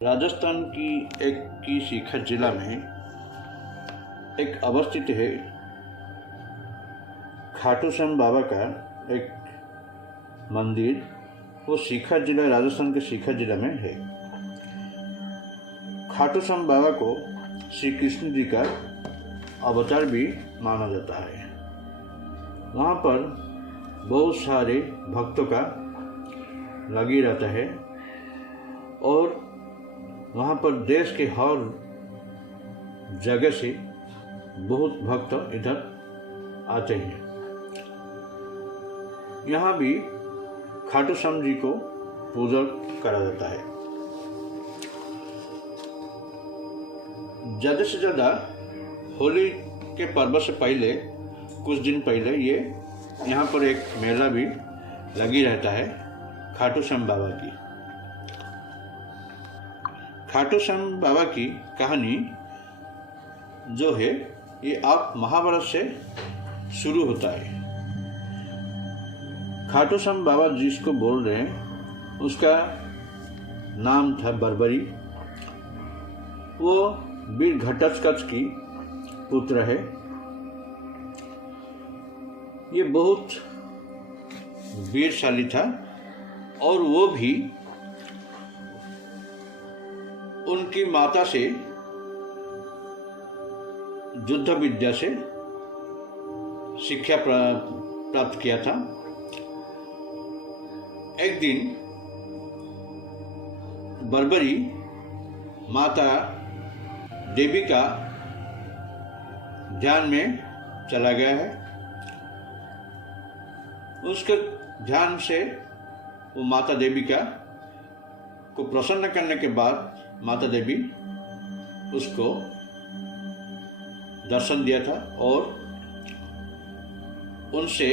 राजस्थान की सीकर जिला में एक अवस्थित है खाटू श्याम बाबा का एक मंदिर। वो सीकर जिला, राजस्थान के सीकर जिला में है। खाटू श्याम बाबा को श्री कृष्ण जी का अवतार भी माना जाता है। वहाँ पर बहुत सारे भक्तों का लगी रहता है और वहाँ पर देश के हर जगह से बहुत भक्त इधर आते हैं। यहाँ भी खाटू श्याम जी को पूजा करा जाता है। ज़्यादा से ज़्यादा होली के पर्व से पहले, कुछ दिन पहले, ये यहाँ पर एक मेला भी लगी रहता है खाटू श्याम बाबा की। खाटू श्याम बाबा की कहानी जो है ये आप महाभारत से शुरू होता है। खाटू श्याम बाबा जिसको बोल रहे हैं उसका नाम था बर्बरी। वो वीर घटोत्कच की पुत्र है। ये बहुत वीरशाली था और वो भी उनकी माता से युद्ध विद्या से शिक्षा प्राप्त किया था। एक दिन बर्बरी माता देवी का ध्यान में चला गया है। उसके ध्यान से वो माता देवी को प्रसन्न करने के बाद माता देवी उसको दर्शन दिया था और उनसे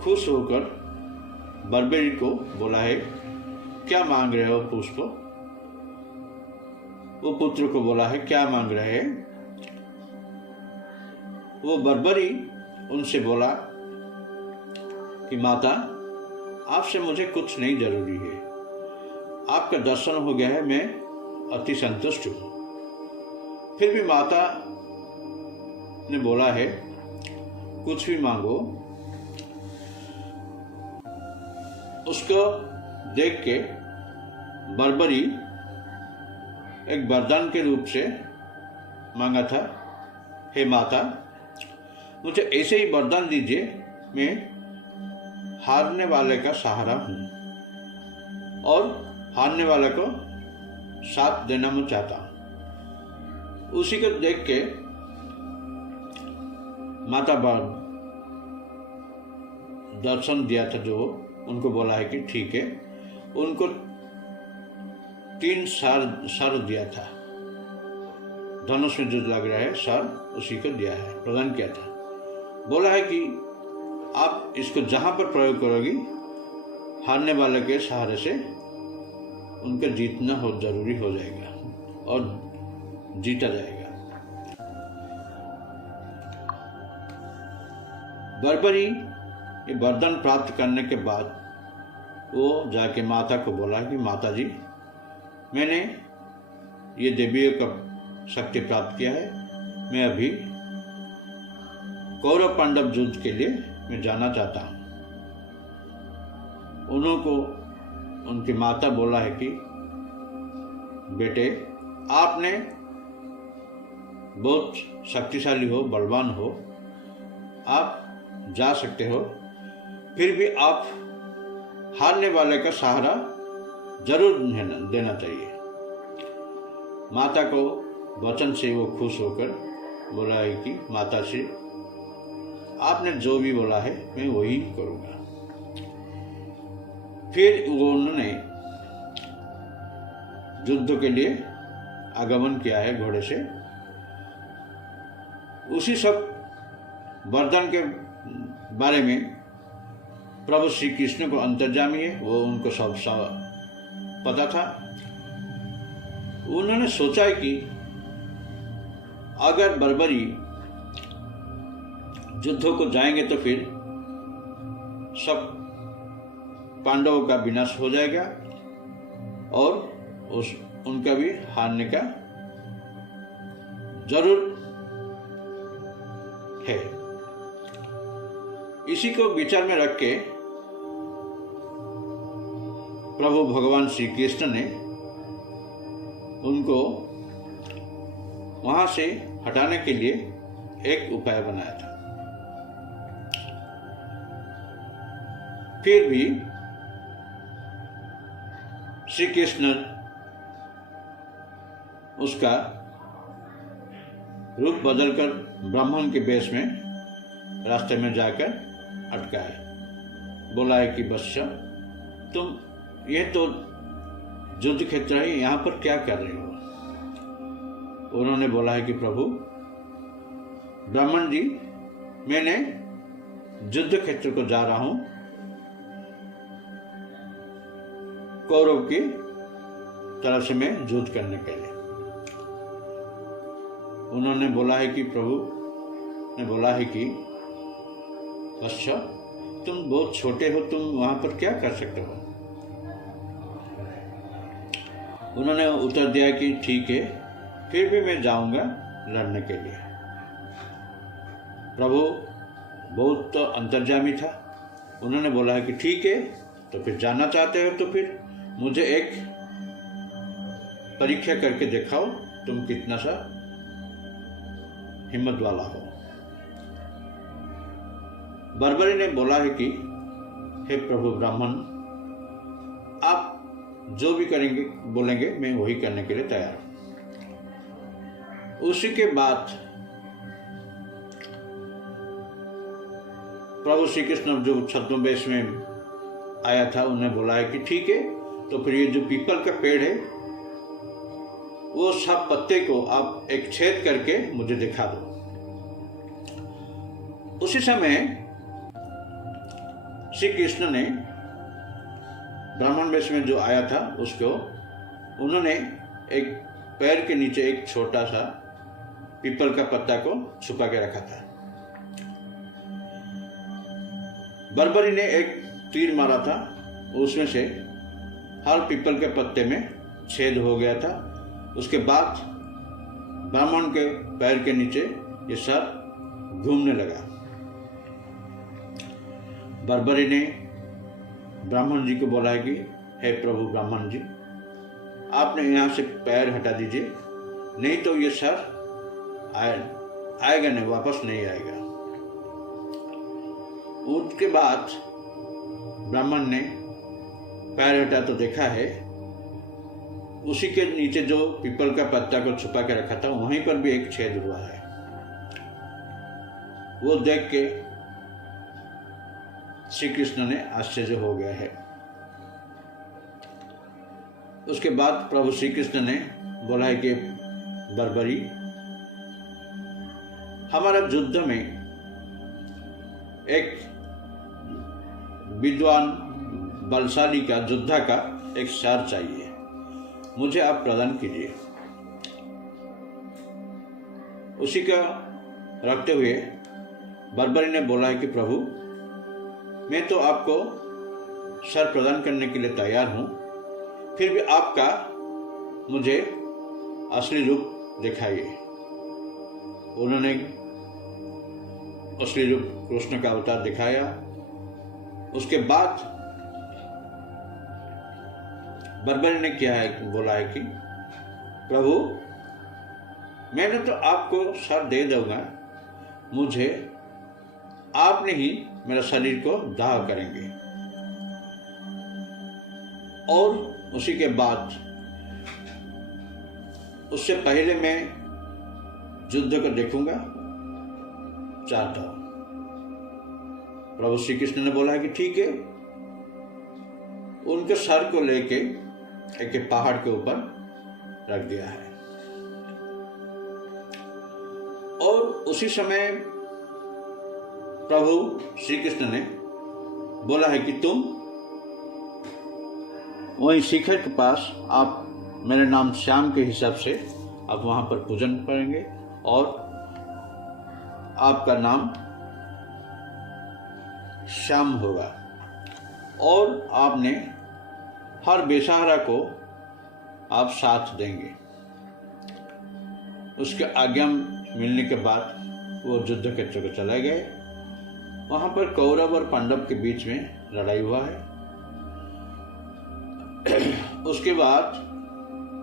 खुश होकर बर्बरी को बोला है, क्या मांग रहे हो पुष्प? वो पुत्र को बोला है, क्या मांग रहे हैं? वो बर्बरी उनसे बोला कि माता, आपसे मुझे कुछ नहीं जरूरी है, आपका दर्शन हो गया है, मैं अति संतुष्ट हूँ। फिर भी माता ने बोला है, कुछ भी मांगो। उसको देख के बर्बरी एक वरदान के रूप से मांगा था, हे माता, मुझे ऐसे ही वरदान दीजिए, मैं हारने वाले का सहारा हूँ और हारने वाले को साथ देना मैं चाहता हूँ। उसी को देख के माता दर्शन दिया था, जो उनको बोला है कि ठीक है। उनको 3 सर दिया था, धनुष में जो लग रहा है सर, उसी को दिया है, प्रदान किया था। बोला है कि आप इसको जहाँ पर प्रयोग करोगी, हारने वाले के सहारे से उनका जीतना हो जरूरी हो जाएगा और जीता जाएगा। बर्बरी ये वरदान प्राप्त करने के बाद वो जाके माता को बोला कि माता जी, मैंने ये देवियों का शक्ति प्राप्त किया है, मैं अभी कौरव पांडव युद्ध के लिए मैं जाना चाहता हूँ। उनकी माता बोला है कि बेटे, आपने बहुत शक्तिशाली हो, बलवान हो, आप जा सकते हो, फिर भी आप हारने वाले का सहारा जरूर देना चाहिए। माता को वचन से वो खुश होकर बोला है कि माता से आपने जो भी बोला है मैं वही करूँगा। फिर उन्होंने युद्ध के लिए आगमन किया है घोड़े से। उसी सब वरदान के बारे में प्रभु श्री कृष्ण को अंतर्यामी है, वो उनको सब पता था। उन्होंने सोचा है कि अगर बर्बरी युद्धों को जाएंगे तो फिर सब पांडवों का विनाश हो जाएगा और उनका भी हारने का जरूर है। इसी को विचार में रख के प्रभु भगवान श्री कृष्ण ने उनको वहां से हटाने के लिए एक उपाय बनाया था। फिर भी श्री कृष्ण उसका रूप बदलकर ब्राह्मण के वेश में रास्ते में जाकर अटकाए। बोला है कि वत्स, तुम ये तो युद्ध क्षेत्र है, यहाँ पर क्या कर रहे हो? उन्होंने बोला है कि प्रभु ब्राह्मण जी, मैंने युद्ध क्षेत्र को जा रहा हूं कौरव की तरफ से मैं युद्ध करने के लिए। उन्होंने बोला है कि प्रभु ने बोला है कि वत्स, तुम बहुत छोटे हो, तुम वहां पर क्या कर सकते हो? उन्होंने उत्तर दिया कि ठीक है, फिर भी मैं जाऊंगा लड़ने के लिए। प्रभु बहुत तो अंतर्यामी था। उन्होंने बोला है कि ठीक है, तो फिर जाना चाहते हो तो फिर मुझे एक परीक्षा करके दिखाओ, तुम कितना सा हिम्मत वाला हो। बर्बरी ने बोला है कि हे प्रभु ब्राह्मण, आप जो भी करेंगे बोलेंगे, मैं वही करने के लिए तैयार हूं। उसी के बाद प्रभु श्री कृष्ण जो छद्मवेश में आया था, उन्हें बोला है कि ठीक है, तो फिर ये जो पीपल का पेड़ है वो सब पत्ते को आप एक छेद करके मुझे दिखा दो। उसी समय श्री कृष्ण ने ब्राह्मण वेश में जो आया था उसको उन्होंने एक पैर के नीचे एक छोटा सा पीपल का पत्ता को छुपा के रखा था। बर्बरी ने एक तीर मारा था, उसमें से हर पीपल के पत्ते में छेद हो गया था। उसके बाद ब्राह्मण के पैर के नीचे ये सर घूमने लगा। बर्बरी ने ब्राह्मण जी को बोला है कि हे प्रभु ब्राह्मण जी, आपने यहाँ से पैर हटा दीजिए, नहीं तो ये सर आएगा नहीं, वापस नहीं आएगा। उसके बाद ब्राह्मण ने पैर हटा तो देखा है, उसी के नीचे जो पीपल का पत्ता को छुपा के रखा था वहीं पर भी एक छेद हुआ है। वो देख के श्री कृष्ण ने आश्चर्य हो गया है। उसके बाद प्रभु श्री कृष्ण ने बोला है कि बर्बरी, हमारा युद्ध में एक विद्वान बलशाली का योद्धा का एक सार चाहिए, मुझे आप प्रदान कीजिए। उसी का रखते हुए बर्बरी ने बोला है कि प्रभु, मैं तो आपको सर प्रदान करने के लिए तैयार हूं, फिर भी आपका मुझे असली रूप दिखाइए। उन्होंने असली रूप कृष्ण का अवतार दिखाया। उसके बाद बर्बरी ने क्या है बोला है कि प्रभु, मैंने तो आपको सर दे दूंगा, मुझे आपने ही मेरा शरीर को दाह करेंगे। और उसी के बाद उससे पहले मैं युद्ध को देखूंगा चाहता हूं। प्रभु श्री कृष्ण ने बोला है कि ठीक है। उनके सर को लेके एक पहाड़ के ऊपर रख दिया है। और उसी समय प्रभु श्री कृष्ण ने बोला है कि तुम वहीं शिखर के पास आप मेरे नाम श्याम के हिसाब से आप वहां पर पूजन करेंगे और आपका नाम श्याम होगा। और आपने हर बेसहारा को आप साथ देंगे। उसके आज्ञा मिलने के बाद वो युद्ध क्षेत्र को चले गए। वहां पर कौरव और पांडव के बीच में लड़ाई हुआ है। उसके बाद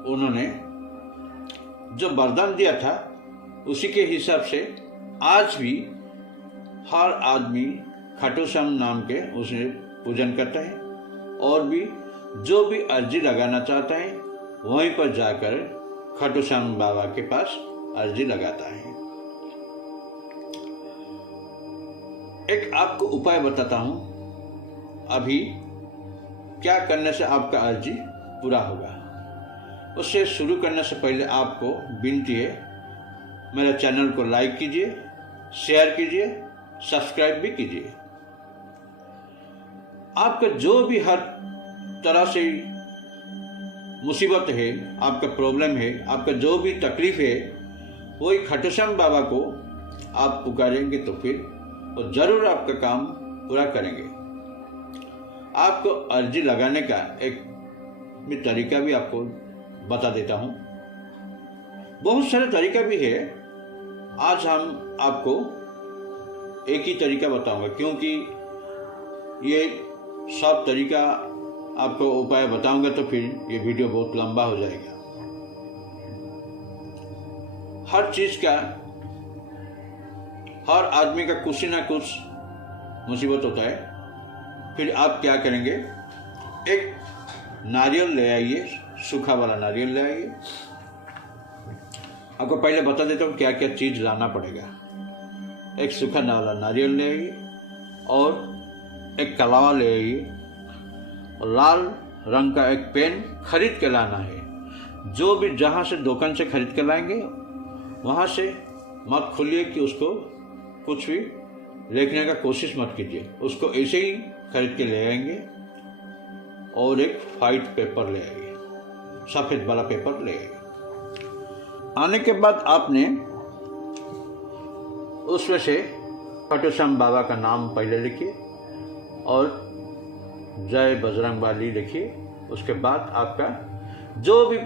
उन्होंने जो वरदान दिया था उसी के हिसाब से आज भी हर आदमी खाटू श्याम नाम के उसे पूजन करता है, और भी जो भी अर्जी लगाना चाहता है वहीं पर जाकर खाटू श्याम बाबा के पास अर्जी लगाता है। एक आपको उपाय बताता हूं, अभी क्या करने से आपका अर्जी पूरा होगा। उससे शुरू करने से पहले आपको विनती है, मेरे चैनल को लाइक कीजिए, शेयर कीजिए, सब्सक्राइब भी कीजिए। आपका जो भी हर तरह से मुसीबत है, आपका प्रॉब्लम है, आपका जो भी तकलीफ है, वही खाटू श्याम बाबा को आप पुकारेंगे तो फिर वो जरूर आपका काम पूरा करेंगे। आपको अर्जी लगाने का एक तरीका भी आपको बता देता हूँ। बहुत सारे तरीका भी है, आज हम आपको एक ही तरीका बताऊंगा, क्योंकि ये सब तरीका आपको उपाय बताऊंगा तो फिर ये वीडियो बहुत लंबा हो जाएगा। हर चीज का, हर आदमी का कुछ ना कुछ मुसीबत होता है। फिर आप क्या करेंगे, एक नारियल ले आइए, सूखा वाला नारियल ले आइए। आपको पहले बता देता हूँ क्या क्या चीज लाना पड़ेगा। एक सूखा वाला नारियल ले आइए, और एक कलावा ले आइए, और लाल रंग का एक पेन खरीद के लाना है। जो भी जहाँ से दुकान से खरीद के लाएंगे वहाँ से मत खोलिए कि उसको कुछ भी लिखने का कोशिश मत कीजिए, उसको ऐसे ही खरीद के ले आएंगे। और एक वाइट पेपर ले आइए, सफ़ेद वाला पेपर ले आइए। आने के बाद आपने उसमें से खाटू श्याम बाबा का नाम पहले लिखिए और जय बजरंगबली लिखिए। उसके बाद आपका जो भी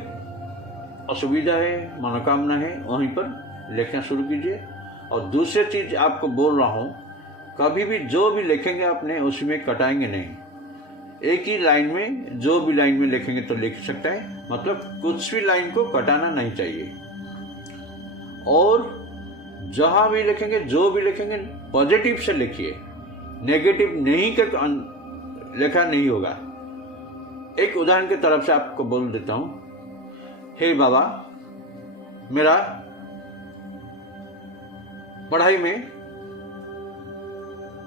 असुविधा है, मनोकामना है, वहीं पर लिखना शुरू कीजिए। और दूसरी चीज़ आपको बोल रहा हूँ, कभी भी जो भी लिखेंगे आपने उसमें कटाएंगे नहीं। एक ही लाइन में जो भी लाइन में लिखेंगे तो लिख सकते हैं, मतलब कुछ भी लाइन को कटाना नहीं चाहिए। और जहाँ भी लिखेंगे, जो भी लिखेंगे, पॉजिटिव से लिखिए, नेगेटिव नहीं का लिखा नहीं होगा। एक उदाहरण की तरफ से आपको बोल देता हूँ, हे बाबा, मेरा पढ़ाई में,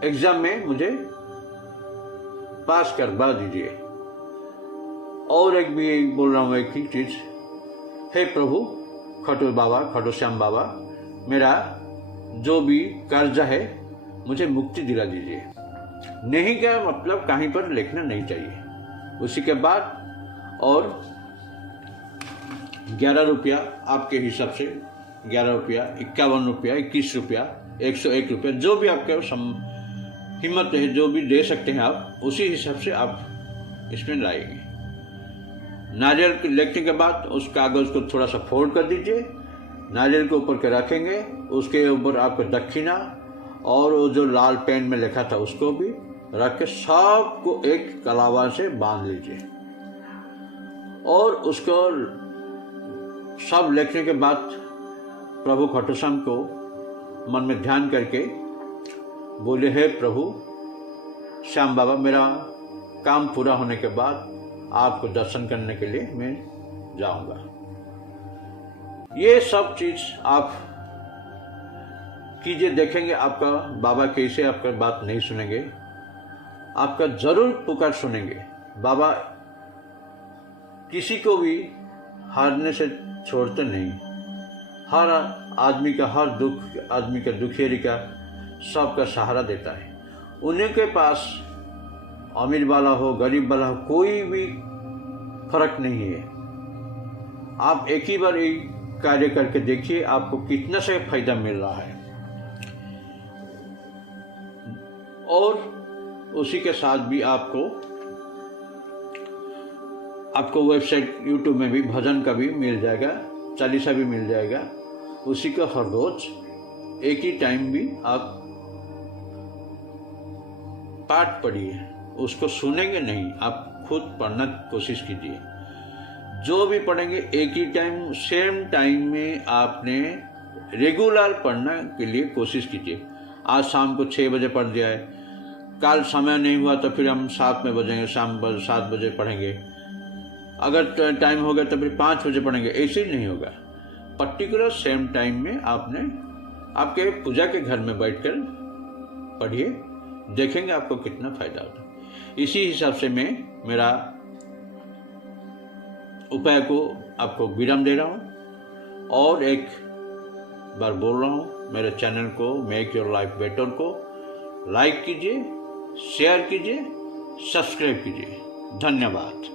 एग्जाम में मुझे पास करवा दीजिए। और एक भी बोल रहा हूँ, एक ही चीज, हे प्रभु खाटू श्याम बाबा, मेरा जो भी कर्ज है मुझे मुक्ति दिला दीजिए। नहीं का मतलब कहीं पर लिखना नहीं चाहिए। उसी के बाद और 11 रुपया आपके हिसाब से, 11 रुपया, 51 रुपया, 21 रुपया, 101 रुपया, जो भी आपके हिम्मत है, जो भी दे सकते हैं आप, उसी हिसाब से आप इसमें लाएंगे। नारियल लिखने के बाद उस कागज को थोड़ा सा फोल्ड कर दीजिए, नारियल के ऊपर के रखेंगे, उसके ऊपर आपको दक्षिणा और वो जो लाल पेन में लिखा था उसको भी रख के सबको एक कलावा से बांध लीजिए। और उसको सब लिखने के बाद प्रभु खाटू श्याम को मन में ध्यान करके बोले, हे प्रभु श्याम बाबा, मेरा काम पूरा होने के बाद आपको दर्शन करने के लिए मैं जाऊंगा। ये सब चीज आप कीजिए, देखेंगे आपका बाबा कैसे आपका बात नहीं सुनेंगे, आपका जरूर पुकार सुनेंगे। बाबा किसी को भी हारने से छोड़ते नहीं। हर आदमी का, हर दुख आदमी का, दुखियारी का, सबका सहारा देता है। उन्हीं के पास अमीर वाला हो, गरीब वाला हो, कोई भी फर्क नहीं है। आप एक ही बार ये कार्य करके देखिए, आपको कितना से फायदा मिल रहा है। और उसी के साथ भी आपको आपको वेबसाइट यूट्यूब में भी भजन का भी मिल जाएगा, चालीसा भी मिल जाएगा। उसी का हर रोज एक ही टाइम भी आप पाठ पढ़िए, उसको सुनेंगे नहीं, आप खुद पढ़ना कोशिश कीजिए। जो भी पढ़ेंगे एक ही टाइम, सेम टाइम में आपने रेगुलर पढ़ने के लिए कोशिश कीजिए। आज शाम को 6 बजे पढ़ दिया है, कल समय नहीं हुआ तो फिर हम 7 में बजेंगे, शाम 7 बजे पढ़ेंगे। अगर टाइम हो गया तो फिर 5 बजे पढ़ेंगे, ऐसे ही नहीं होगा। पर्टिकुलर सेम टाइम में आपने आपके पूजा के घर में बैठकर पढ़िए, देखेंगे आपको कितना फायदा होता है। इसी हिसाब से मैं मेरा उपाय को आपको विराम दे रहा हूँ और एक बार बोल रहा हूँ, मेरे चैनल को मेक योर लाइफ बेटर को लाइक कीजिए, शेयर कीजिए, सब्सक्राइब कीजिए। धन्यवाद।